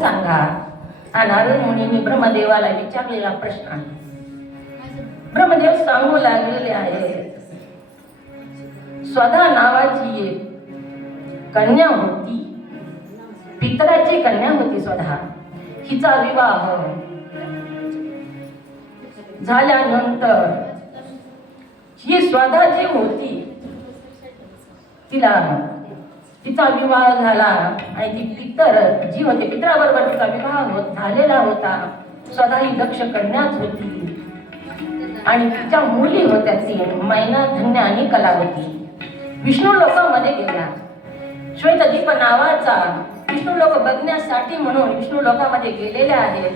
सांगा. हा नारद मुनींनी ब्रह्मदेवाला विचारलेला प्रश्न आहे. ब्रह्मदेव सांगू लागलेले आहे, स्वधा नावाची एक कन्या होती, पितराची कन्या होती स्वधा. हिचा विवाह झाल्यानंतर ही स्वधा जी होती तिचा विवाह झाला आणि ती पितर जी होते पितराबरोबर तिचा विवाह झालेला होता. स्वतः ही दक्ष कन्याच होती आणि तिच्या मुली होत्या तीन, मैना, धन्य आणि कलावती. विष्णू लोकामध्ये गेल्या. श्वेतदीप नावाचा विष्णू लोक बघण्यासाठी म्हणून विष्णू लोकामध्ये गेलेल्या आहेत.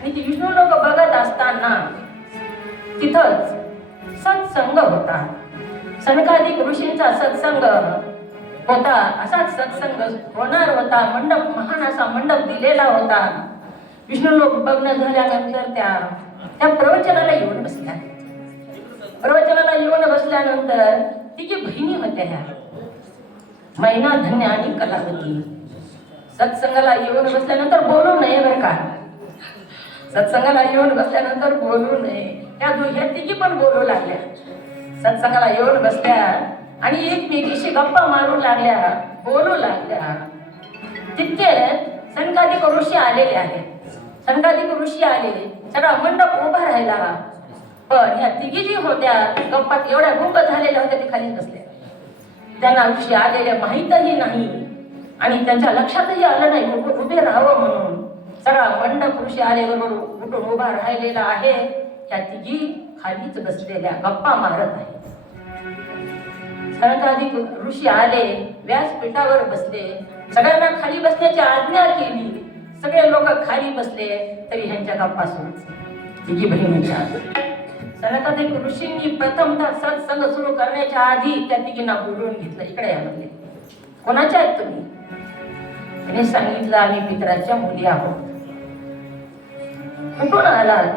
आणि ती विष्णू लोक बघत असताना तिथंच सत्संग होता. सनकादिक ऋषींचा सत्संग होता. असाच सत्संग होणार होता. मंडप, महान असा मंडप दिलेला होता. विष्णू लोक बघणं झाल्यानंतर त्या प्रवचनाला येऊन बसल्या. प्रवचनाला येऊन बसल्यानंतर तिची बहिणी होत्या ह्या मैना, धन्य आणि कलावती. सत्संगाला येऊन बसल्यानंतर बोलू नये बरं का. सत्संगाला येऊन बसल्यानंतर बोलू नये. ह्या तिघी पण बोलू लागल्या. सत्संगाला येऊन बसल्या आणि एकमेकीशी गप्पा मारू लागल्या, बोलू लागल्या. तितके सनकादिक ऋषी आलेले आहेत. सनकादिक ऋषी आले, सगळा मंडप उभा राहिला. पण ह्या तिघी जी होत्या गप्पात एवढ्या गुंग झालेल्या होत्या, ते खालीच बसल्या. त्यांना ऋषी आलेले माहीतही नाही आणि त्यांच्या लक्षातही आलं नाही उभे राहावं म्हणून. सगळा मंडप ऋषी आले बरोबर उठून उभा राहिलेला आहे. त्या तिघी खालीच बसलेल्या गप्पा मारत आहे. सनकादिक ऋषी आले, व्यासपीठावर बसले. सगळ्यांना खाली बसण्याची आज्ञा केली. सगळे लोक खाली बसले तरी ह्यांच्या गप्पा सुरू. तिघी बहिणींच्या सनकादिक ऋषींनी प्रथमतः सत्संग सुरू करण्याच्या आधी त्या तिघींना बोलवून घेतलं. इकडे या म्हणले, कोणाच्या आहेत तुम्ही? त्याने सांगितलं, आम्ही पितराच्या मुली आहोत. कुठून आलात?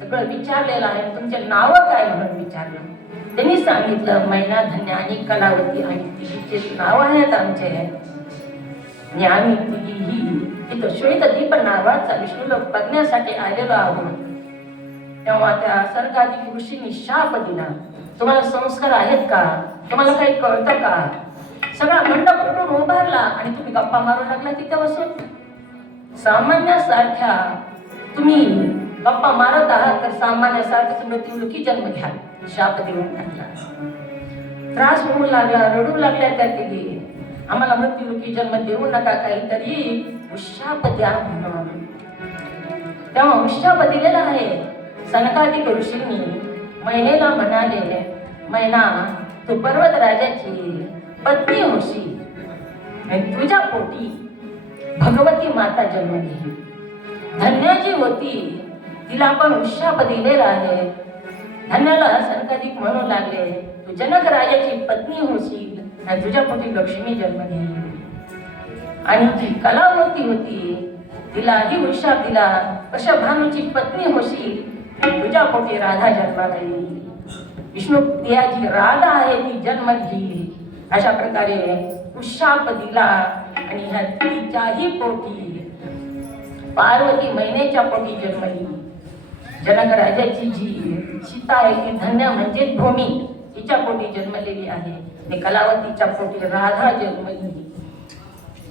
सगळं विचारलेलं आहे. तुमचे नाव काय म्हणून विचारलं. त्यांनी सांगितलं, मैना, धन्य आणि कलावती आणि तिघीचे नाव आहेत आमचे. आणि आम्ही तिघीही इथं श्वेतदीप नावाचा विष्णू लोक बघण्यासाठी आलेलो आहोत. तेव्हा त्या सनकादिक ऋषींनी शाप दिला, तुम्हाला संस्कार आहेत का? तुम्हाला काही कळतं का? सगळा मंडप उठून उभारला आणि तुम्ही गप्पा मारू लागला तिथं बसून. सामान्यासारख्या तुम्ही गप्पा मारत आहात तर सामान्यासारखं मृत्युमुखी जन्म घ्या. शाप देऊन टाकला. त्रास होऊ लागला, रडू लागल्या त्या तिघी. आम्हाला मृत्युमुखी जन्म देऊ नका, काहीतरी उशाप द्या म्हणून. तेव्हा उशाप दिलेला आहे. सनकादिक ऋषींनी मैनेला म्हणाले, मैना, तू पर्वत राजाची पत्नी होशी आणि तुझ्या पोटी भगवती माता जन्म घेईल. धन्य जी होती तिला पण उशाप दिलेला आहे. धन्याला सनकादिक म्हणू लागले, तू जनक राजाची पत्नी होशील आणि तुझ्या पोटी लक्ष्मी जन्म घेईल. आणि जी कलावती होती तिलाही उशाप दिला, वृषभानूची पत्नी होशील आणि तुझ्या पोटी राधा जन्माला येईल. विष्णू प्रिया जी राधा आहे ती जन्म घेईल. अशा प्रकारे उशाप दिला आणि ह्या तिच्याही पोटी पार्वती मैनेच्या पोटी जन्मली. जनक राजाची जी सीता आहे ती धन्य म्हणजे भूमी, तिच्या पोटी जन्मलेली आहे. आणि कलावतीच्या पोटी राधा जन्मली.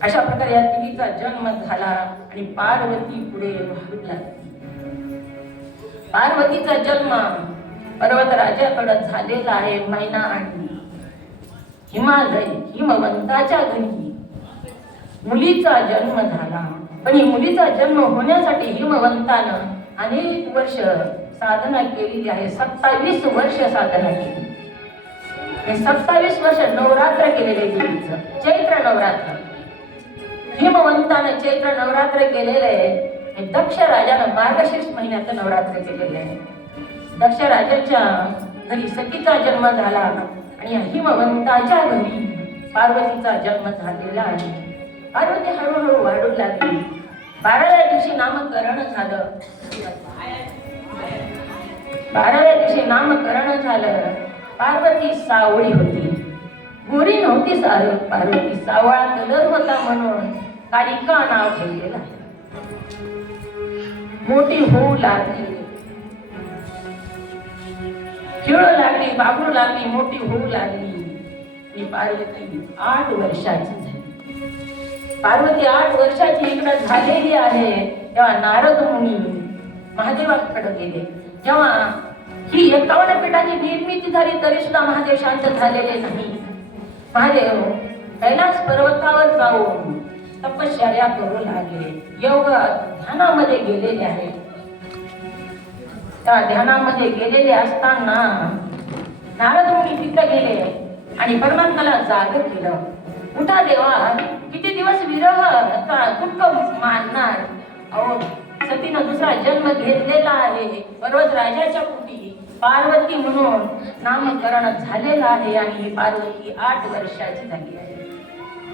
अशा प्रकारे या तिघीचा जन्म झाला आणि पार्वती पुढे वाढू लागली. पार्वतीचा जन्म पर्वतराजाकडे झालेला आहे. मैना आणि हिमालय हिमवंताच्या घरी मुलीचा जन्म झाला. पण ही मुलीचा जन्म होण्यासाठी हिमवंतानं अनेक वर्ष साधना केलेली आहे. 27 वर्ष साधना केली. 27 वर्ष नवरात्र केलेले देवीचं, चैत्र नवरात्र. हिमवंतानं चैत्र नवरात्र केलेलं आहे. दक्ष राजानं मार्गशीर्ष महिन्याचं नवरात्र केलेले आहे. दक्ष राजाच्या घरी सतीचा जन्म झाला आणि या हिमवंताच्या घरी पार्वतीचा जन्म झालेला आहे. पार्वती हळूहळू वाढू लागली. 12व्या दिवशी नामकरण झालं. 12व्या दिवशी नामकरण झालं. पार्वती सावळी होती, गोरी नव्हती. पार्वती सावळा कलर होता म्हणून कालिका नाव ठेवलेलं आहे. मोठी होऊ लागली, खेळू लागली, बागडू लागली, मोठी होऊ लागली. ही पार्वती 8 वर्षाची झाली. पार्वती 8 वर्षाची इकडे झालेली आहे तेव्हा नारद मुनी महादेवाकडे गेले. जेव्हा ही 51 पीठाची निर्मिती झाली तरी सुद्धा महादेव शांत झालेले नाही. महादेव कैलास पर्वतावर जाऊन तपश्चर्या करू लागले, योग ध्यानामध्ये गेलेले आहे. त्या ध्यानामध्ये गेलेले असताना नारद मुनी तिथे गेले आणि परमात्म्याला जाग केलं. उठा देवा, किती दिवस विरह दुःख मानणार. अहो, सतीनं दुसरा जन्म घेतलेला आहे, पर्वतराजाच्या पोटी पार्वती म्हणून नामकरण झालेलं आहे आणि ही पार्वती 8 वर्षाची झाली आहे.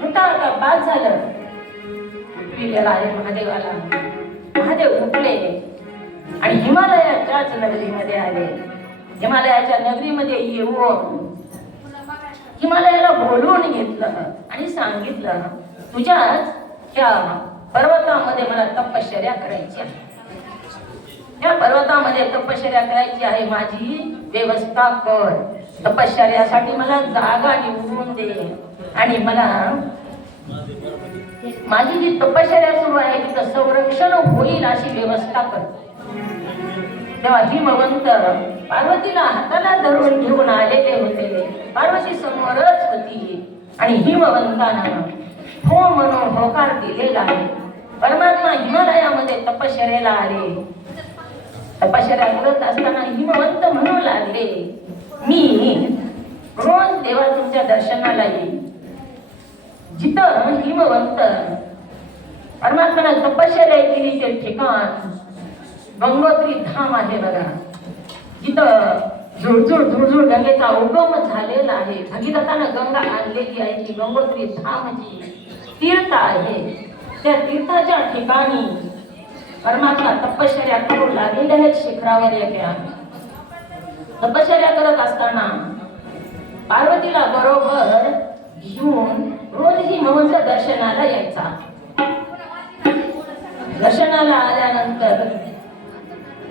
उठा, आता बाद झालं. उठलेला आहे महादेवाला. महादेव उठले आणि हिमालयाच्याच नगरीमध्ये आले. हिमालयाच्या नगरीमध्ये येऊन हिमालयाला बोलवून घेतलं आणि सांगितलं, तुझ्याच त्या पर्वतामध्ये मला तपश्चर्या करायची आहे. त्या पर्वतामध्ये तपश्चर्या करायची आहे, माझी व्यवस्था कर. तपश्चर्यासाठी मला जागा निवडून दे आणि मला माझी जी तपश्चर्या सुरू आहे तिथं संरक्षण होईल अशी व्यवस्था कर. तेव्हा हिमवंत पार्वतीला हाताला धरून घेऊन आलेले होते. पार्वती समोरच होती आणि हिमवंतानं हो म्हणून होकार दिलेला आहे. परमात्मा हिमालयामध्ये तपश्चर्याला आले. तपश्चर्या करत असताना हिमवंत म्हणू लागले, मी रोज देवा तुमच्या दर्शनाला येईल. जिथं हिमवंत परमात्म्याला तपश्चर्या केली ते ठिकाण गंगोत्री धाम आहे बघा. जिथं झुळझुळ गंगेचा उगम झालेला आहे. भगीरथानं गंगा आणलेली आहे ती गंगोत्री धाम जी तीर्थ आहे. त्या तीर्थाच्या ठिकाणी परमात्मा तपश्चर्या करू लागलेले आहेत. शिखरावर एका तपश्चर्या करत असताना पार्वतीला बरोबर घेऊन रोज हिमवंत दर्शनाला यायचा. दर्शनाला आल्यानंतर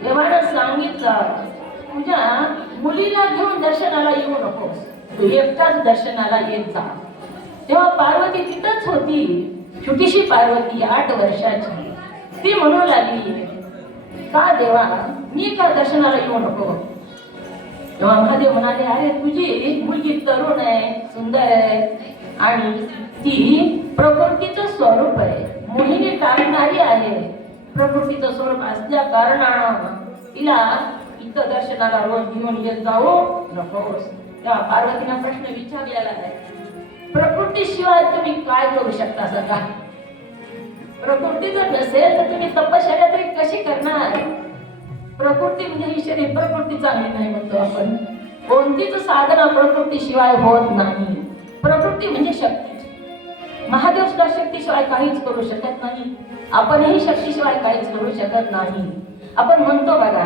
देवानं सांगितलं, तुझ्या मुलीला घेऊन दर्शनाला येऊ नकोस, तू एकटाच दर्शनाला येत जा. तेव्हा पार्वती तिथंच होती, छोटीशी पार्वती 8 वर्षाची. ती म्हणू लागली, का देवा, मी का दर्शनाला येऊ नको? तेव्हा महादेव म्हणाले, अरे तुझी मुलगी तरुण आहे, सुंदर आहे आणि ती प्रकृतीचं स्वरूप आहे, मोहिनी टाकणारी आहे. प्रकृतीचं स्वरूप असल्या कारणानं तिला इथं दर्शनाला रोज घेऊन येत जाऊ नकोस. तेव्हा पार्वतीनं प्रश्न विचारलेला आहे, प्रकृतीशिवाय तुम्ही काय करू शकता? सका प्रकृती जर नसेल तर तुम्ही तपश्चर्या तरी कशी करणार? प्रकृती म्हणजे ही शरीर प्रकृती चांगली नाही म्हणतो आपण. कोणतीच साधना प्रकृतीशिवाय होत नाही. प्रकृती म्हणजे शक्ती. महादेव सुद्धा शक्तीशिवाय काहीच करू शकत नाही. आपणही शक्तीशिवाय काहीच करू शकत नाही. आपण म्हणतो बघा,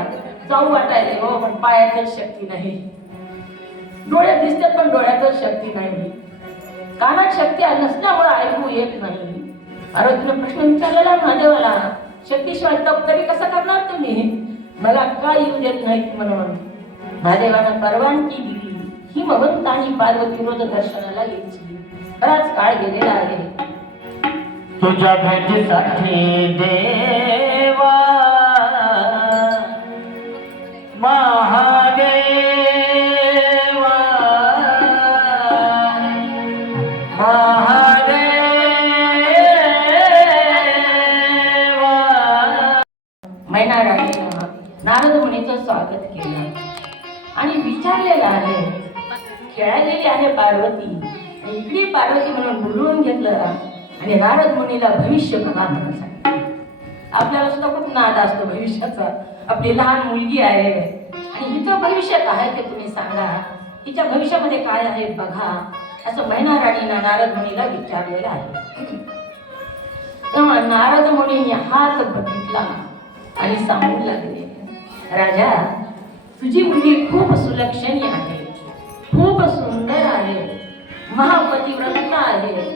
जाऊ वाटायले हो पण पायातच शक्ती नाही, डोळ्यात दिसतात पण डोळ्यातच शक्ती नाही, कानात शक्ती नसल्यामुळे ऐकू येत नाही. पार्वतीनं प्रश्न विचारलेला महादेवाला, शक्तीशिवाय तप तरी कसं करणार तुम्ही? मला काय येऊ देत नाहीत म्हणून महादेवानं परवानगी दिली. हिमवंत आणि पार्वती रोज दर्शनाला यायची. बराच काळ गेलेला आहे. तुझ्या भेटीसाठी देवा महादेवा महादेवा मैनाराणीनं नारद मुनीचं स्वागत केलं आणि विचारलेलं आहे, खेळालेली आहे पार्वती. इकडे पार्वती म्हणून बोलवून घेतलं आणि नारद मुनीला भविष्य बघा म्हणून सांगितलं. आपल्याला सुद्धा खूप नाद असतो भविष्याचा. आपली लहान मुलगी आहे आणि हिचं भविष्य काय ते तुम्ही सांगा, हिच्या भविष्यामध्ये काय आहे बघा, असं मैनाराणीनं नारद मुनीला विचारलेलं आहे. तेव्हा नारद मुनींनी हात बघितला आणि सांगू लागले, राजा, तुझी मुलगी खूप सुलक्षणी आहे, खूप सुंदर आहे, महापतिव्रता आहे,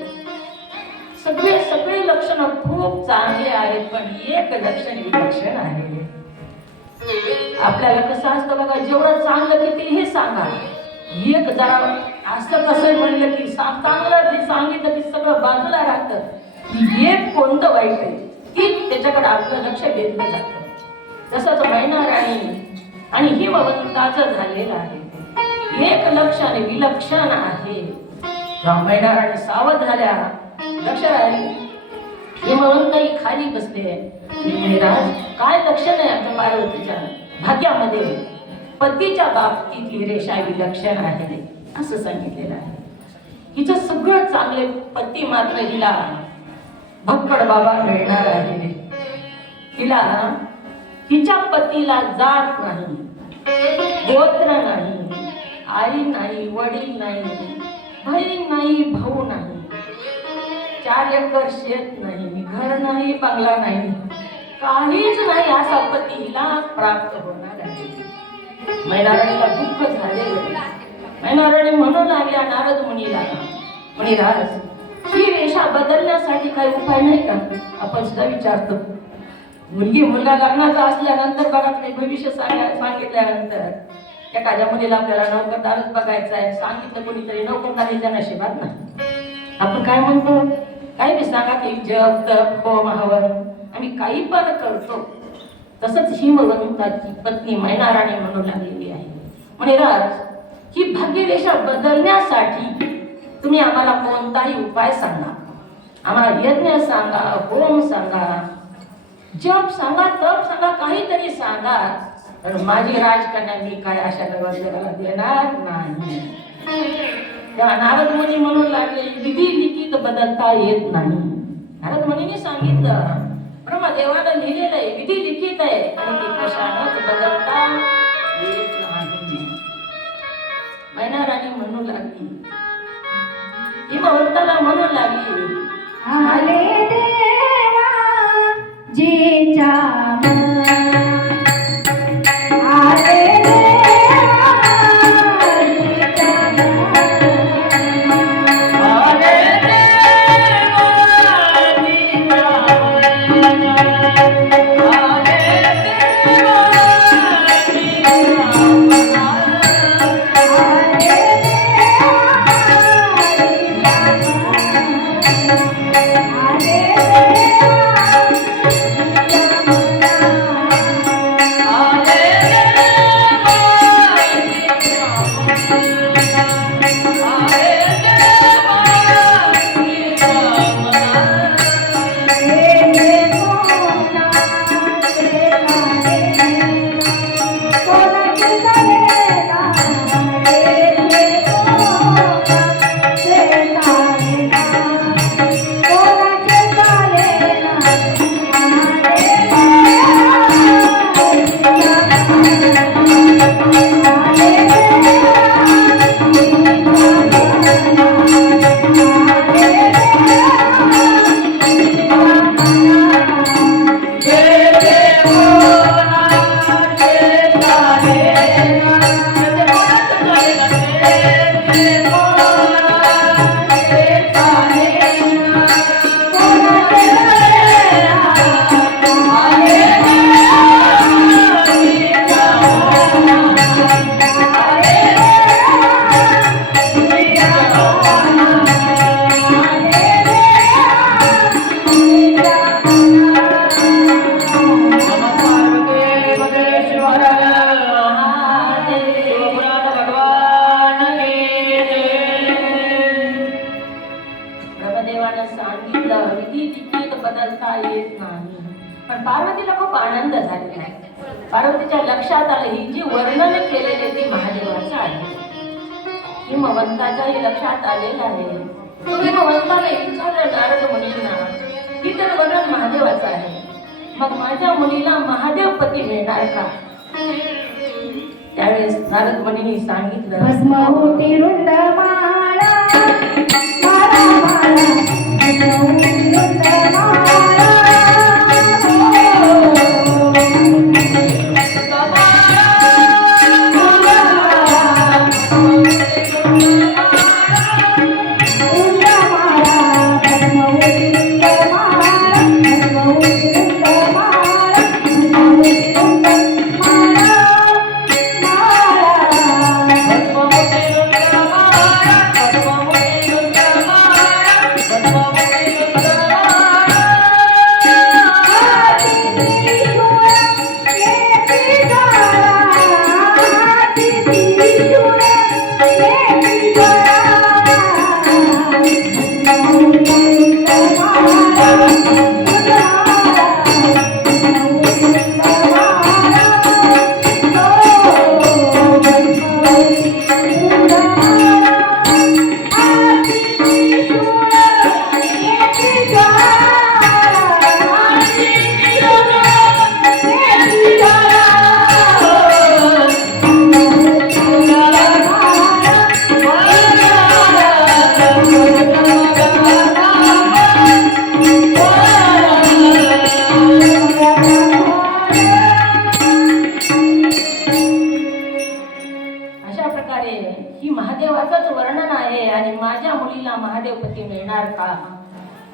सगळे सगळे लक्षण खूप चांगले आहेत, पण एक लक्षण विलक्षण आहे. आपल्याला कसं असतं बघा, जेवढं चांगलं कितीही सांगा, एक जरा असं कसं म्हणलं की चांगलं जे सांगितलं की सगळं बाजूला राहतं. एक कोणतं वाईट आहे की त्याच्याकडे आपलं लक्ष घेतलं जातं. तसंच मैना राणी आणि हिमवंताचं झालेलं आहे. एक लक्षण विलक्षण आहे. मैना राणी सावध झाल्या, लक्ष राहिली. हिमवंतही खाली बसले. राज, काय लक्षण आहे आमच्या पार्वतीच्या भाग्यामध्ये? पतीच्या बाबतीत ही रेषा विलक्षण आहे असं सांगितलेलं आहे. हिचं सगळं चांगले, पती मात्र हिला भक्कड बाबा मिळणार आहे. हिला हिच्या पतीला जात नाही, गोत्र नाही, आई नाही, वडील नाही, बहीण नाही, भाऊ नाही, 4 एकर शेत नाही, घर नाही, बंगला नाही, काहीच नाही असा पती हिला प्राप्त होणार आहे. मैनाराणीला दुःख झाले. मैनाराणी म्हणू लागल्या नारद मुनीला, मुनिराज, ही रेषा बदलण्यासाठी काही उपाय नाही का? आपण सुद्धा विचारतो. मुलगी मुलगा लग्नाचा असल्यानंतर बघा, भविष्य सांगितल्यानंतर एखाद्या मुलीला आपल्याला नोकरदारच बघायचा आहे, सांगितलं कोणीतरी नोकरदारीच्या नशिबात नाही. आपण काय म्हणतो, काही बी सांगा की जप तप होम हवन आम्ही काही पण करतो. तसंच हिमवंताची पत्नी मैनाराणी म्हणू लागलेली आहे. म्हणे राज, ही भाग्यरेषा बदलण्यासाठी तुम्ही आम्हाला कोणताही उपाय सांगा. आम्हाला यज्ञ सांगा, होम सांगा, जप सांगा, तप सांगा, काहीतरी सांगा. पण माझी राजकन्या मी काय अशा नवरदेवाला देणार नाही. त्या नारद मुनी म्हणू लागले, विधी लिखित बदलता येत नाही. नारद मुनीने सांगितलं, ब्रह्मदेवानं लिहिलेलं आहे, विधी लिखित आहे आणि ती कशानंच बदलता येत नाही. मैनाराणी म्हणू लागली, हिमवंताला म्हणू लागली, आले देवा जीचा आले पार्वतीला खूप आनंद झालेला आहे. पार्वतीच्या लक्षात आलं ही जी वर्णन केलेले ती महादेवाचं आहे. हिमवंताच्याही लक्षात आलेलं आहे. हिमवंताने विचारलं नारद मुनींना, ही तर वर्णन महादेवाचं आहे, मग माझ्या मुलीला महादेव पती मिळणार का? त्यावेळेस नारद मुनींनी सांगितलं, भस्म होती रुंद माळा माळा माळा भस्म होती रुंद माळा रुंद माळा भस्म होती महादेवपती मिळणार का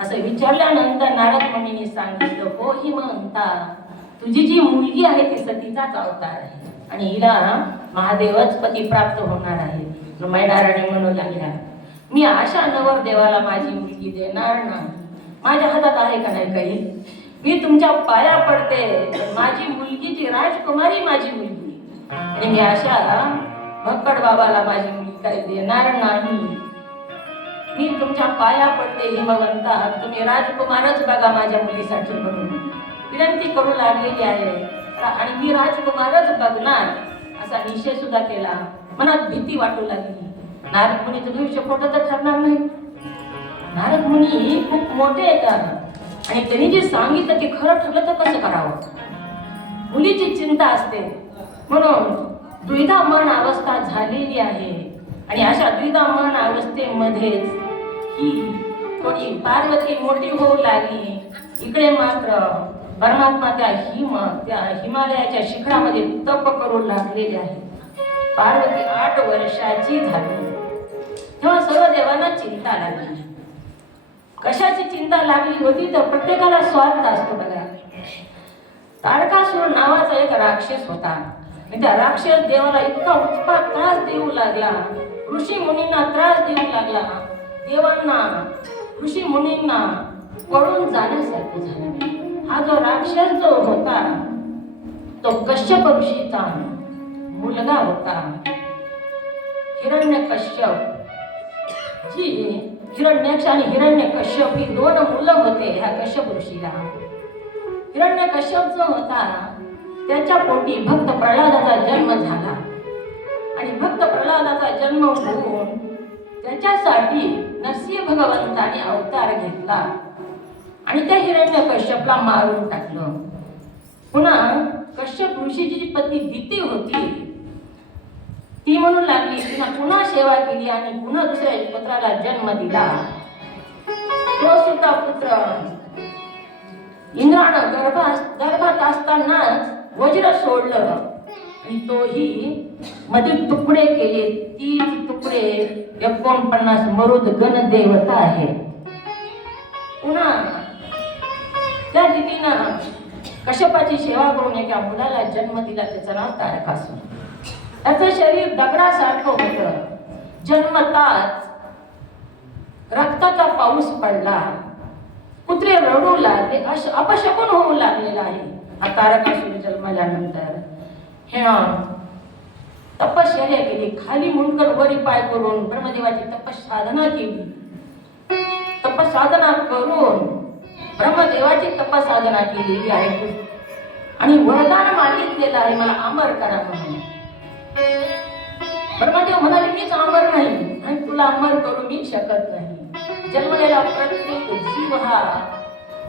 असं विचारल्यानंतर नारद मुनींनी सांगितलं, हो हिमवंता, तुझी जी मुलगी आहे ती सतीचाच अवतार आहे आणि हिला महादेवच पती प्राप्त होणार आहे. मैनाराणी म्हणू लागल्या, मी अशा नवरदेवाला माझी मुलगी देणार नाही. माझ्या हातात आहे का नाही काही? मी तुमच्या पाया पडते, माझी मुलगी जी राजकुमारी माझी मुलगी, आणि मी अशा भक्कड बाबाला माझी मुलगी काही देणार नाही. मी तुमच्या पाया पडते हिमवंता, तुम्ही राजकुमारच बघा माझ्या मुलीसाठी म्हणून विनंती करू लागलेली आहे आणि मी राजकुमारच बघणार असा निश्चय सुद्धा केला. मनात भीती वाटू लागली. नारद मुनीचं भविष्य खोटं तर ठरणार नाही. नारद मुनी खूप मोठे येतात आणि त्यांनी जे सांगितलं ते खरं ठरलं तर कसं करावं, मुलीची चिंता असते. म्हणून द्विधामन अवस्था झालेली आहे आणि अशा द्विधामन अवस्थेमध्येच ही थोडी पार्वती मोठी होऊ लागली. इकडे मात्र परमात्मा त्या हिमालयाच्या शिखरामध्ये तप करू लागलेले आहे. पार्वती 8 वर्षाची झाली तेव्हा सर्व देवांना चिंता लागली. कशाची चिंता लागली होती तर प्रत्येकाला स्वार्थ असतो बघा. तारकासूर नावाचा एक राक्षस होता आणि त्या राक्षस देवाला इतका उत्पात त्रास देऊ लागला, ऋषी मुनींना त्रास देऊ लागला, देवांना ऋषी मुनींना पळून जाण्यासारखं झालं. हा जो राक्षस जो होता तो कश्यप ऋषीचा मुलगा होता. हिरण्यकश्यप, जी हिरण्याक्ष आणि हिरण्यकश्यप ही 2 मुलं होते ह्या कश्यप ऋषीला. हिरण्यकश्यप जो होता त्याच्या पोटी भक्त प्रल्हादाचा जन्म झाला आणि भक्त प्रल्हादाचा जन्म होऊन त्याच्यासाठी नरसिंह भगवंताने अवतार घेतला आणि त्या हिरण्यकश्यपला मारून टाकलं. पुन्हा कश्यप ऋषीची जी पत्नी दिती होती ती म्हणू लागली, तिनं पुन्हा सेवा केली आणि पुन्हा दुसऱ्या पुत्राला जन्म दिला. तो सुद्धा पुत्र इंद्रानं गर्भात असतानाच वज्र सोडलं आणि तोही मध्ये तुकडे केले. 30 तुकडे 49 मरुद गण देवता आहे. पुन्हा त्या दिदीनं कश्यपाची सेवा करून एका मुलाला जन्म दिला, त्याचं नाव तारकासूर. त्याचं शरीर दगडासारखं होतं. जन्मताच रक्ताचा पाऊस पडला, कुत्रे रडू लागले, अपशकुन होऊ लागलेला आहे. हा तारकासूर जन्मल्यानंतर हे तपश्चर्या केली, खाली मुंडकर वरी पाय करून ब्रह्मदेवाची तपसाधना केली. तपसाधना करून ब्रह्मदेवाची तपसाधना केलेली आहे आणि वरदान मागितलेलं आहे, मला अमर करा म्हणून. ब्रह्मदेव म्हणाले, मीच अमर नाही आणि तुला अमर करू मी शकत नाही. जन्मलेला प्रत्येक जीव हा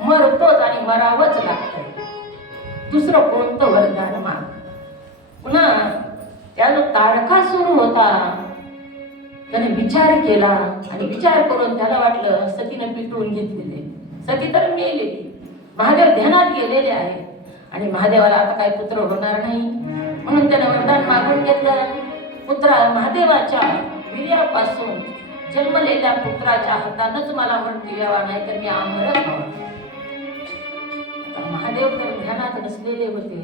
मरतोच आणि मरावंच लागतं. दुसरं कोणतं वरदान माग. पुन्हा त्या जो तारकासूर होता त्याने विचार केला आणि विचार करून त्याला वाटलं सतीने पिटवून घेतलेले, सती तर मेलेली, महादेव ध्यानात गेलेले आहे आणि महादेवाला आता काही पुत्र होणार नाही म्हणून त्याने वरदान मागून घेतलं. महादेवाच्या वीर्यापासून जन्मलेल्या पुत्राच्या हातानच मला मृत्यू यावा, नाही तर मी अमरच व्हावा. महादेव तर ध्यानात नसलेले होते.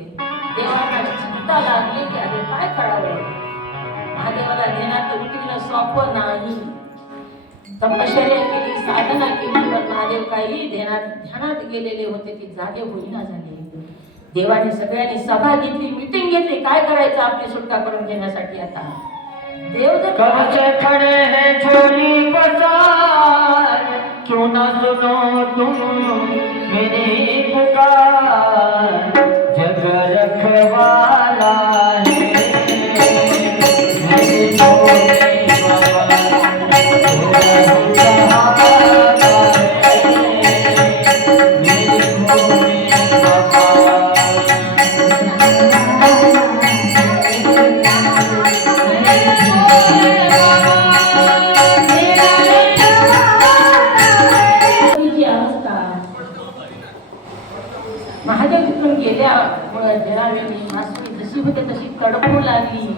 देवाला चिंता लागली की अरे काय करावं. महादेवाला ध्यानात उठविणं सोपं नाही. तपश्चर्या केली, साधना केली, पण महादेव काही ध्यानात गेलेले होते, ती जागे होईना झाले. देवाने सगळ्यांनी सभा घेतली, मीटिंग घेतली, काय करायचं आपली सुटका करून घेण्यासाठी. आता देव जर खड़े हैं छोली पसार, क्यों ना सुनो तुम मेरी पुकार, जग रखवाला है मेरे छोली बाबा, महादेव तिथून गेल्यामुळे जरावेळी मासुरी जशी होते तशी तडफडू लागली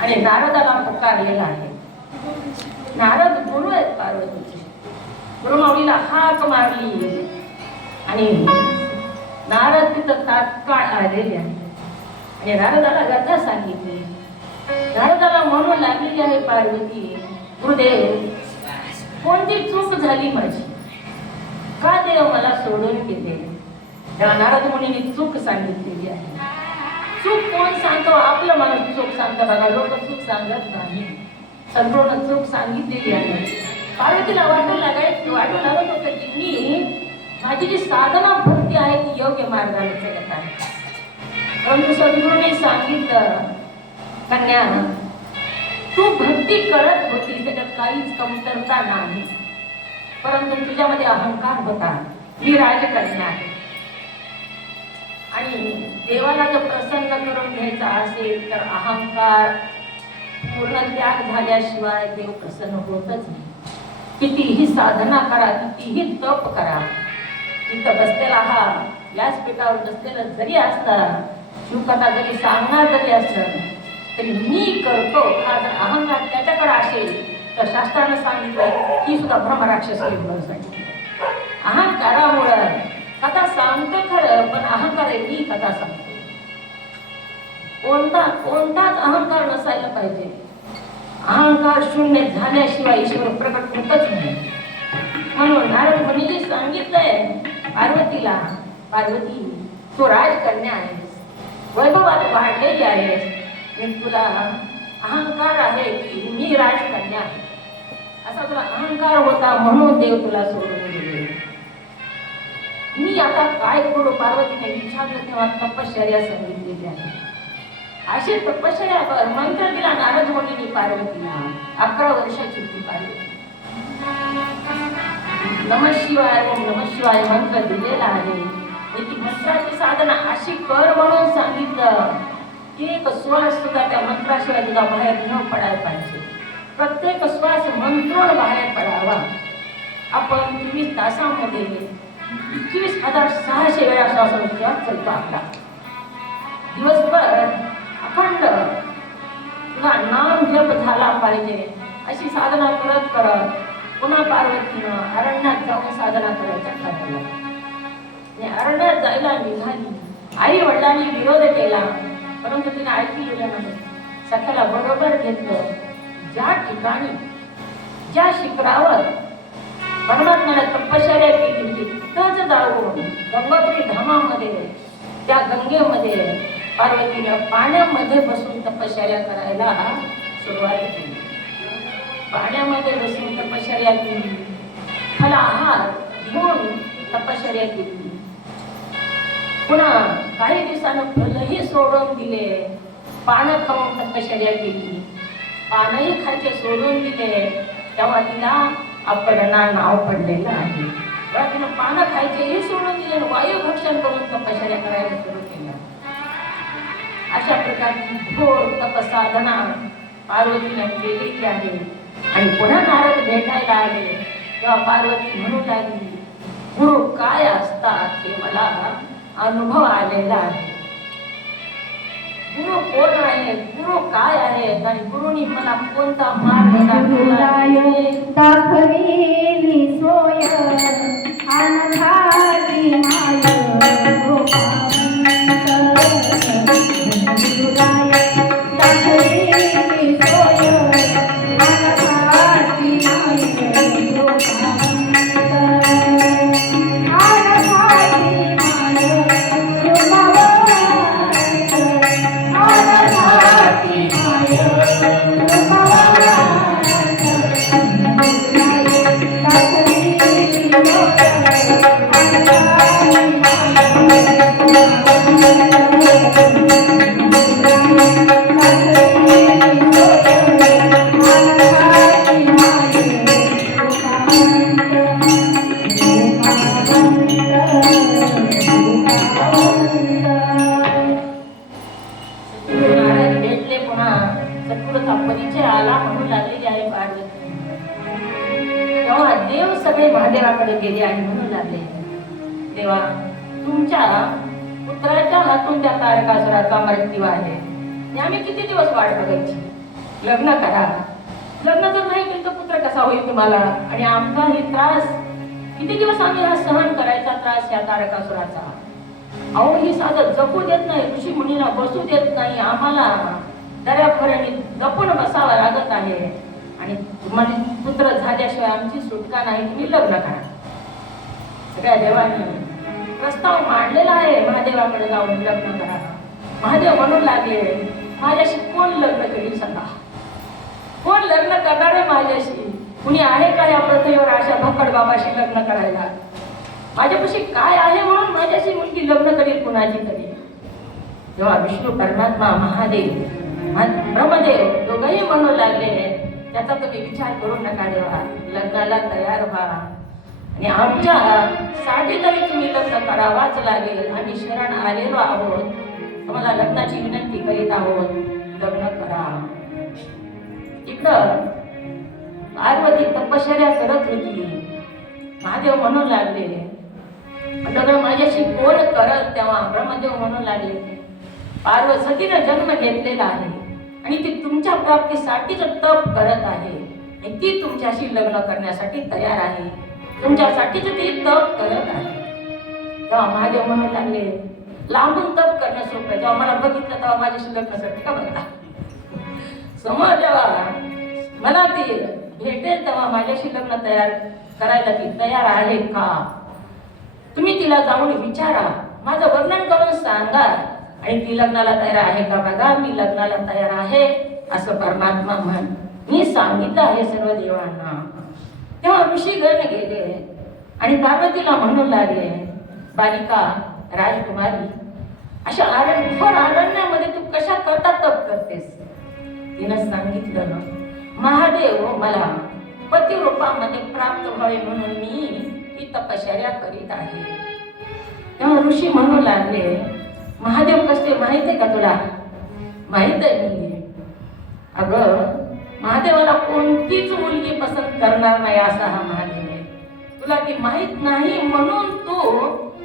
आणि नारदाला पुकारलेला आहे. नारद गुरु आहेत पार्वतीचे. गुरुमाऊलीला हाक मारली आणि नारद तिथं तात्काळ आलेले आहे आणि नारदाला कथा सांगितली. नारदाला म्हणू लागलेली आहे पार्वती, गुरुदेव कोणती चूक झाली माझी, का देव मला सोडून गेले? तेव्हा नारद मुनीने चूक सांगितलेली आहे. चूक कोण सांगतो? आपलं माणूस चूक सांगतो बघा, लोक चूक सांगत नाही. संपूर्ण चूक सांगितलेली आहे. पार्वतीला वाटू लागत होतं की मी माझी जी साधना भक्ती आहे ती योग्य मार्गाने चालत आहे. परंतु सद्गुरूने सांगितलं, कन्या तू भक्ती करत होती, त्याच्यात काहीच कमतरता नाही, परंतु तुझ्यामध्ये अहंकार होता. मी राजकन्या आहे आणि देवाला जर प्रसन्न करून घ्यायचा असेल तर अहंकार पूर्ण त्याग झाल्याशिवाय देव प्रसन्न होतच नाही. कितीही साधना करा, कितीही तप करा, इथं बसलेला हा व्यासपीठावर बसलेला जरी असता, शिवकथा जरी सांगणार जरी असलं तरी मी करतो हा जर अहंकार त्याच्याकडे असेल तर शास्त्रानं सांगितलं ही सुद्धा ब्रह्मराक्षस सांगितलं. अहंकारामुळं कथा सांगतो खरं, पण अहंकार आहे मी कथा सांगतो. कोणताच अहंकार नसायला पाहिजे. अहंकार शून्य झाल्याशिवाय ईश्वर प्रकट होतच नाही. म्हणून नारद मुनीने सांगितलंय पार्वतीला, पार्वती तू राजकन्या आहेस, वैभवात वाढलेली आहेस, मी तुला अहंकार आहे की मी राजकन्या आहे असा तुला अहंकार होता, म्हणून देव तुला सोडून गेले. मी आता काय करू? पार्वतीने विचारलं तेव्हा तपश्चर्या सांगितलेली आहे. अशी तपश्चर्या कर. मंत्र दिला नारद मुनीने पार्वतीला. 11 वर्षाची होती पार्वती. नमः शिवाय ओम नमः शिवाय मंत्र दिलेला आहे. ती मंत्राची साधना अशी कर म्हणून सांगितलं की एक श्वास सुद्धा त्या मंत्राशिवाय तुझा बाहेर न पडायला पाहिजे. प्रत्येक श्वास मंत्रून बाहेर पडावा. आपण 24 तासामध्ये 21,600 वेळा श्वासोच्छ्वास चालतो आपला. दिवसभर अखंड तुला नाम जप झाला पाहिजे अशी साधना करत करत पुन्हा पार्वतीनं अरण्यात जाऊन साधना करायचं ठरवलं. अरण्यात जायला निघाली. आई वडिलांनी विरोध केला, परंतु तिने ऐकलेलं नाही. सख्याला बरोबर घेतलं. ज्या ठिकाणी ज्या शिखरावर परमात्म्याने तपश्चर्या केली होती तिथंच जाऊन गंगोत्री धामामध्ये त्या गंगेमध्ये पार्वतीने पाण्यामध्ये बसून तपश्चर्या करायला सुरुवात केली. पाण्यामध्ये बसून तपश्चर्या केली. फलाहार घेऊन तपश्चर्या केली. पुन्हा काही दिवसानं फलही सोडून दिले. पानं खाऊन तपश्चर्या केली. पानही खायचे सोडून दिले. तेव्हा तिला अपर्णा नाव पडलेलं आहे. तेव्हा तिनं पानं खायचेही सोडून दिले. वायू भक्षण करून तपश्चर्या करायला सुरू केलं. अशा प्रकारची घोर तपसाधना पार्वतीने केलेली आहे. आणि पुन्हा नारद भेटायला आले तेव्हा पार्वती म्हणू लागली, गुरु काय असतात हे मला अनुभव आलेला आहे. गुरु कोण आहे, गुरु काय आहेत आणि गुरुनी मला कोणता मार्ग दाखविली सोय अनघाची माय दाखविली सोय अनघाची महादेवाकडे गेले आणि म्हणू लागले, देवा तुमच्या पुत्राच्या हातून त्या तारकासुराचा मृत्यू आहे. आम्ही किती दिवस वाट बघायची? लग्न करा. लग्न जर नाही केलं तर पुत्र कसा होईल तुम्हाला? आणि आमचा ही त्रास किती दिवस आम्ही हा सहन करायचा त्रास या तारकासुराचा? अहो ही साधं जपू देत नाही, ऋषी मुनीला बसू देत नाही, आम्हाला दर्याखोऱ्याने जपून बसावं लागत आहे. आणि तुम्हाला पुत्र झाल्याशिवाय आमची सुटका नाही, तुम्ही लग्न करा. सगळ्या देवांनी प्रस्ताव मांडलेला आहे, महादेवाकडे जाऊन लग्न करा. महादेव म्हणून लागले, माझ्याशी कोण लग्न करील सांगा? कोण लग्न करणार आहे माझ्याशी? कुणी आहे का या पृथ्वीवर अशा भक्कड बाबाशी लग्न करायला? माझ्यापाशी काय आहे म्हणून माझ्याशी मुलगी लग्न करील कुणाची तरी? तेव्हा विष्णू परमात्मा, महादेव, ब्रह्मदेव दोघंही म्हणू लागले, त्याचा तुम्ही विचार करू नका देवा, लग्नाला तयार व्हा आणि आमच्यासाठी तरी तुम्ही लग्न करावाच लागेल. आम्ही शरण आलेलो आहोत, तुम्हाला लग्नाची विनंती करीत आहोत, लग्न करा. इकडं पार्वती तपश्चर्या करत होती. महादेव म्हणू लागले, लग्न माझ्याशी कोण करत? तेव्हा ब्रह्मदेव म्हणू लागले, पार्वतीने जन्म घेतलेला आहे आणि ती तुमच्या प्राप्तीसाठीच तप करत आहे आणि ती तुमच्याशी लग्न करण्यासाठी तयार आहे, तुमच्यासाठीच ती तप करत आहे. तेव्हा महादेव म्हणू लागले, लांबून तप करणं सोपं, जेव्हा मला बघितलं तेव्हा माझ्याशी लग्नासाठी का बघा, समोर जेव्हा मला ती भेटेल तेव्हा माझ्याशी लग्न तयार करायला ती तयार आहे का? तुम्ही तिला जाऊन विचारा, माझं वर्णन करून सांगा आणि ती लग्नाला तयार आहे का बघा. मी लग्नाला तयार आहे असं परमात्मा म्हण, मी सांगितलं आहे सर्व देवांना. तेव्हा ऋषीगण गेले आणि पार्वतीला म्हणू लागले, बालिका, राजकुमारी, अशा घोर अरण्यामध्ये तू कशा करता तप करतेस? तिनं सांगितलं, महादेव मला पती रूपामध्ये प्राप्त व्हावे म्हणून मी ही तपश्चर्या करीत आहे. तेव्हा ऋषी म्हणू लागले, महादेव कसे माहित आहे का तुला? माहित आहे. अगं महादेवाला कोणतीच मुलगी पसंत करणार नाही असा हा महादेव आहे. तुला ती माहित नाही म्हणून तू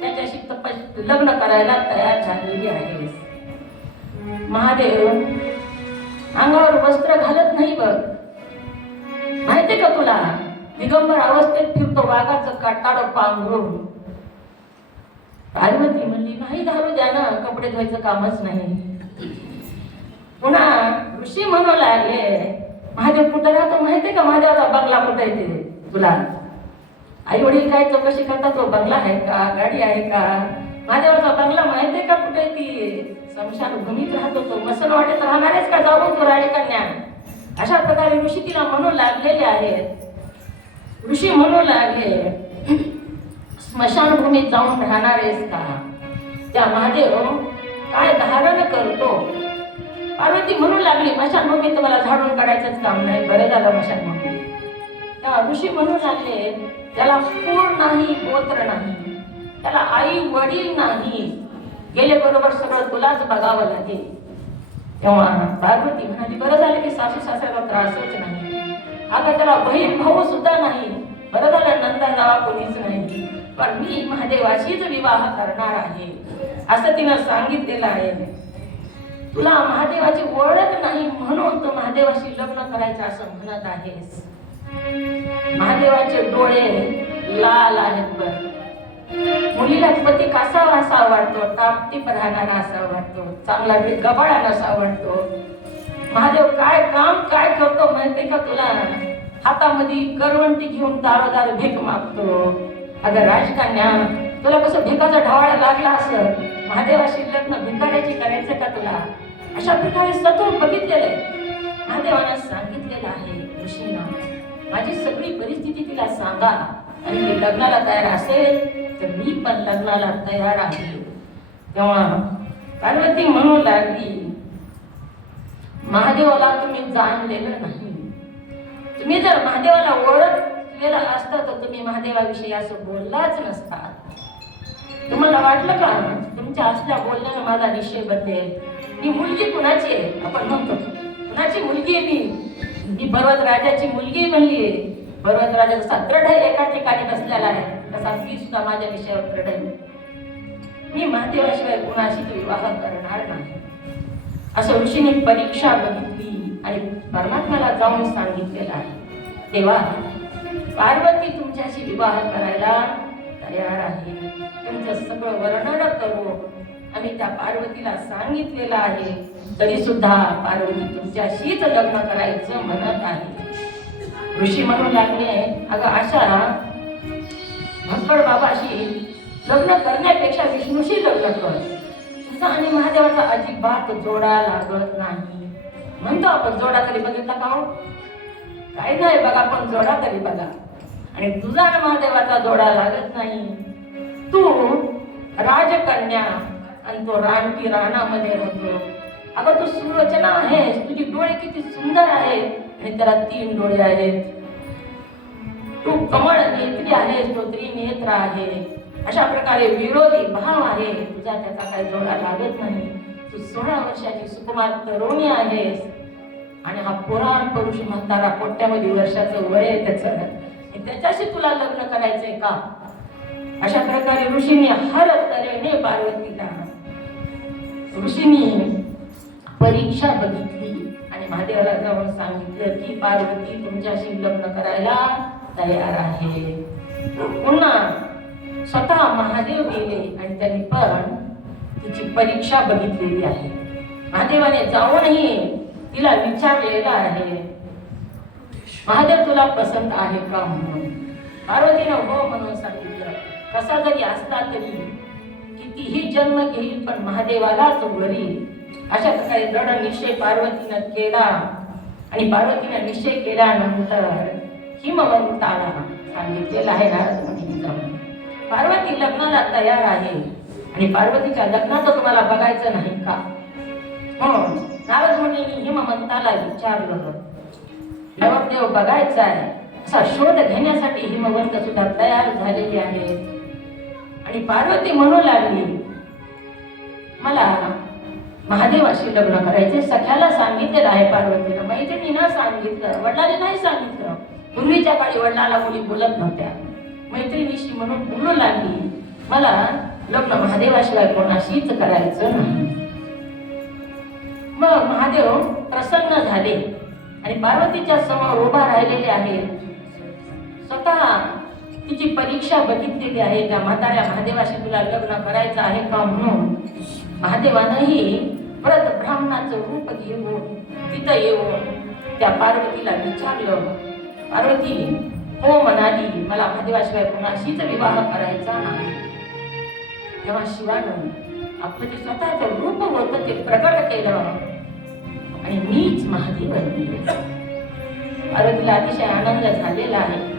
त्याच्याशी लग्न करायला तयार झालेली आहेस. महादेव अंगावर वस्त्र घालत नाही बघ, माहितीये का तुला? दिगंबर अवस्थेत फिरतो वाघाचं काटाड पांघरून. पार्वती म्हणली, नाही घालू द्या ना, कपडे धुवायचं कामच नाही. पुन्हा ऋषी म्हणू लागले, महादेव कुठं राहतो माहितीये का? महादेवाचा बंगला कुठे येते तुला? आई वडील काय चौकशी करतात, तो बंगला आहे का, गाडी आहे का? महादेवाचा बंगला माहितीये का कुठे? ती स्मशान भूमीत राहतो तो, मसन वाटेत राहणारेच का जाऊ तो राजकन्या? अशा प्रकारे ऋषी तिला म्हणू लागलेले आहेत. ऋषी म्हणू लागले, स्मशानभूमीत जाऊन राहणारेस का? त्या महादेव काय धारण करतो? पार्वती म्हणू लागली, स्मशानभूमीत मला झाडून काढायचंच काम नाही, बरं झालं स्मशानभूमी. त्या ऋषी म्हणू लागले, त्याला कुळ नाही, गोत्र नाही, त्याला आई वडील नाही, गेले बरोबर सगळं तुलाच बघावं लागेल. तेव्हा पार्वती म्हणाली, बरं झालं की सासू सासऱ्याला त्रासच नाही. अगं त्याला बहीण भाऊ सुद्धा नाही, बरं झालं नंदा जावा कोणीच नाही, पण मी महादेवाशीच विवाह करणार आहे असं तिनं सांगितलेलं आहे. तुला महादेवाची ओळख नाही म्हणून तू महादेवाशी लग्न करायचं असं म्हणत आहेस. महादेवाचे डोळे लाल आहेत बरं. मुलीला पती कसा असा वाटतो? टापटीप राहणारा असा वाटतो, चांगला गबाळा असा वाटतो. महादेव काय काम काय करतो माहितीये का तुला? हातामध्ये करवंटी घेऊन दारोदार भीक मागतो. अगं राजकन्या, तुला कसं भिकाचा ढवाळा लागला असं? महादेवाशी लग्न भिकाऱ्याची करायचं का तुला? अशा प्रकारे सतत बघितलेलं आहे. महादेवानं सांगितलेलं आहे ऋषींना, माझी सगळी परिस्थिती तिला सांगा आणि ती लग्नाला तयार असेल तर मी पण लग्नाला तयार आहे. तेव्हा पार्वती म्हणू लागली, महादेवाला तुम्ही जाणलेलं नाही. तुम्ही जर महादेवाला ओळखलेलं असतं तर तुम्ही महादेवाविषयी असं बोललाच नसता. तुम्हाला वाटलं का तुमच्या असल्या बोलण्यानं माझा विषय बदलेल? ही मुलगी कुणाची आहे? आपण म्हणतो कुणाची मुलगी आहे? मी पर्वतराजाची मुलगी म्हणली. पर्वतराजा जसा दृढ एका ठिकाणी बसलेला आहे तसा मी सुद्धा माझ्या विषयावर दृढ आहे. मी महादेवाशिवाय कुणाशीच विवाह करणार नाही असं ऋषीने परीक्षा बघितली आणि परमात्म्याला जाऊन सांगितलेलं आहे. तेव्हा पार्वती तुमच्याशी विवाह करायला तयार आहे. तुमचं सगळं वर्णन करू आम्ही त्या पार्वतीला सांगितलेलं आहे, तरी सुद्धा पार्वती तुमच्याशीच लग्न करायचं म्हणत आहे. ऋषी म्हणू लागले, अगं आशा, भक्कड बाबाशी लग्न करण्यापेक्षा विष्णूशी लग्न कर. तुझा आणि महादेवाचा अजिबात जोडा लागत नाही. म्हणतो आपण जोडा तरी बघितला का हो? काय नाही बघा, पण जोडा तरी बघा. आणि तुझा आणि महादेवाचा जोडा लागत नाही. तू राजकन्या आणि तो रानटी रानामध्ये राहतो. अगं तू सुरचना आहेस, तुझी डोळे किती सुंदर आहेत आणि त्याला 3 डोळे आहेत. तू कमळ नेत्री आहेस, तो त्रिनेत्र आहे. अशा प्रकारे विरोधी भाव आहे. तुझा त्याचा काही जोडा लागत नाही. तू 16 वर्षाची सुकुमार तरुणी आहेस आणि हा पुराण पुरुष म्हातारा कोट्यावधी वर्षाचं वय आहे त्याचं, त्याच्याशी तुला लग्न करायचंय का? अशा प्रकारे ऋषींनी हर तऱ्हेने पार्वतीला ऋषींनी परीक्षा बघितली आणि महादेवाला जाऊन सांगितलं की पार्वती तुमच्याशी लग्न करायला तयार आहे. पुन्हा स्वतः महादेव गेले आणि त्यांनी पण तिची परीक्षा बघितलेली आहे. महादेवाने जाऊनही तिला विचारलेलं आहे, महादेव तुला पसंत आहे का म्हणून. पार्वतीनं हो म्हणून सांगितलं. कसा जरी असला तरी कितीही जन्म घेईल पण महादेवालाच वरील. अशा प्रकारे दृढ निश्चय पार्वतीनं केला आणि पार्वतीनं निश्चय केल्यानंतर हिमवंताला सांगितलेलं आहे नारद मुनींनी जाऊन, पार्वती लग्नाला तयार आहे आणि पार्वतीच्या लग्नाचं तुम्हाला बघायचं नाही का? म्हणून नारद मुनींनी हिमवंताला विचारलं, नवरदेव बघायचा आहे. असा शोध घेण्यासाठी हिमवंत सुद्धा तयार झालेले आहेत. आणि पार्वती म्हणू लागली, मला महादेवाशी लग्न करायचे. सख्याला सांगितलेलं आहे पार्वतीनं, मैत्रिणीनं सांगितलं, वडिलांनी नाही सांगितलं. पूर्वीच्या काळी वडिलाला मुली बोलत नव्हत्या. मैत्रिणीशी म्हणून बोलू लागली, मला लग्न महादेवाशिवाय कोणाशीच करायचं नाही. मग महादेव प्रसन्न झाले आणि पार्वतीच्या समोर उभा राहिलेले आहेत. स्वतः तिची परीक्षा बघितलेली आहे. त्या म्हाताऱ्या महादेवाशी तुला लग्न करायचं आहे का म्हणून महादेवानंही व्रत ब्राह्मणाचं रूप घेऊन तिथं येऊन त्या पार्वतीला विचारलं. पार्वती हो म्हणाली, मला महादेवाशिवाय कोणाशीच विवाह करायचा नाही. तेव्हा शिवानं आपलं जे स्वतःचं रूप होतं ते प्रकट केलं आणि मीच महादेव बनले. पार्वतीला अतिशय आनंद झालेला आहे.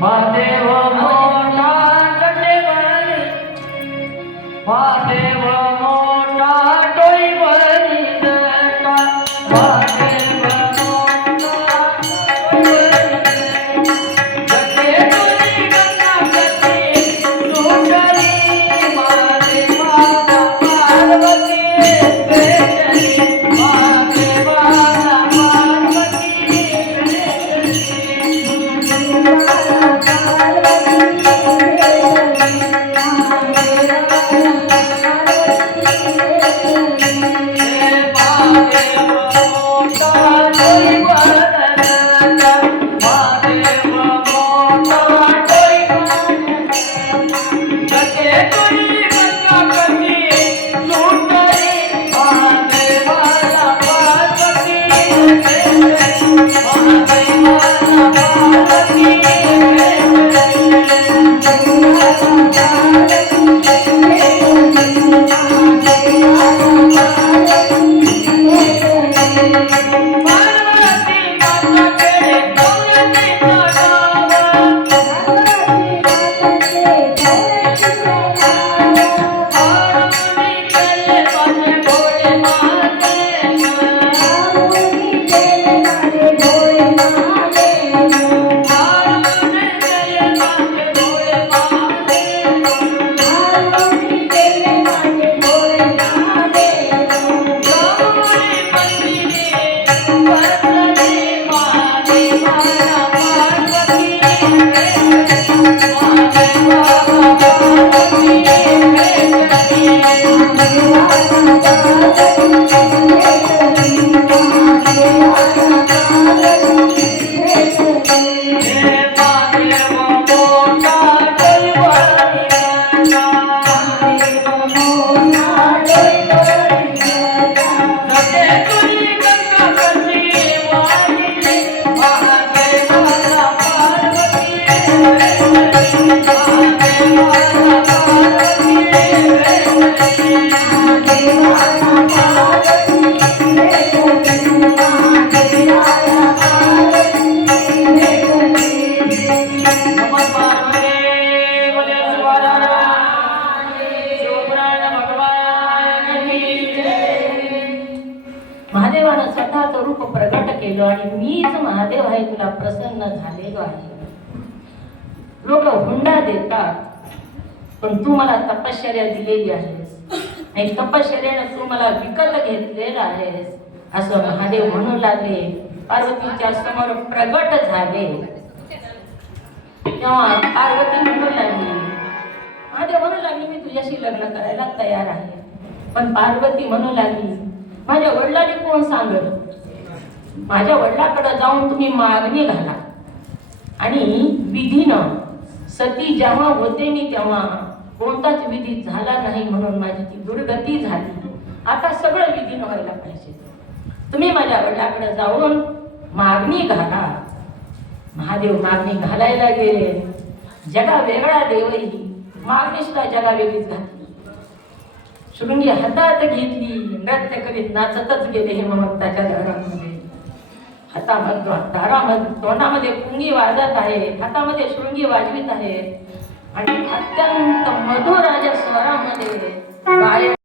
महादेव मोठा चंडेवरी, महादेव मोठा डोईवरी जटा, महादेव मोठा डोईवरी जटे तुझी गंगा गती सुंदरी, महादेवाला पार्वती भेटली, महादेवाला पार्वती Hey, जसे तुझी गंगा कशी वाहिली महादेवाला पार्वती महादेवाला नमः पार्वती बोले शिवपुराण भगवान की जय. महादेवानं स्वतःचं रूप प्रगट केलं आणि मीच महादेव आहे तुला प्रसन्न झालेलो आहे. लोक हुंडा देतात पण तू मला तपश्चर्या दिलेली आहेस आणि तपश्चर्याने तू मला विकत घेतलेला आहेस असं महादेव म्हणू लागले. पार्वतीच्या समोर प्रगट झाले तेव्हा पार्वती म्हणू लागली, महादेव म्हणू लागली मी तुझ्याशी लग्न करायला तयार आहे. पण पार्वती म्हणू लागली माझ्या वडिलांनी कोण सांगत, माझ्या वडिलाकडे जाऊन तुम्ही मागणी घाला. आणि विधीनं सती जेव्हा होते मी तेव्हा कोणताच विधी झाला नाही म्हणून माझी ती दुर्गती झाली. आता सगळं विधीनं व्हायला पाहिजे. तुम्ही माझ्या वडिलाकडे जाऊन मागणी घाला. महादेव मागणी घालायला गेले. जगा वेगळा देवही मागणी सुद्धा जगा वेगळीच घातली. शृंगी हातात घेतली, नृत्य करीत नाचतच गेले हेमवंताच्या दारामध्ये. दारामध्ये तोंडामध्ये पुंगी वाजत आहे, हातामध्ये शृंगी वाजवीत आहे आणि अत्यंत मधुर राजा स्वरामध्ये गायन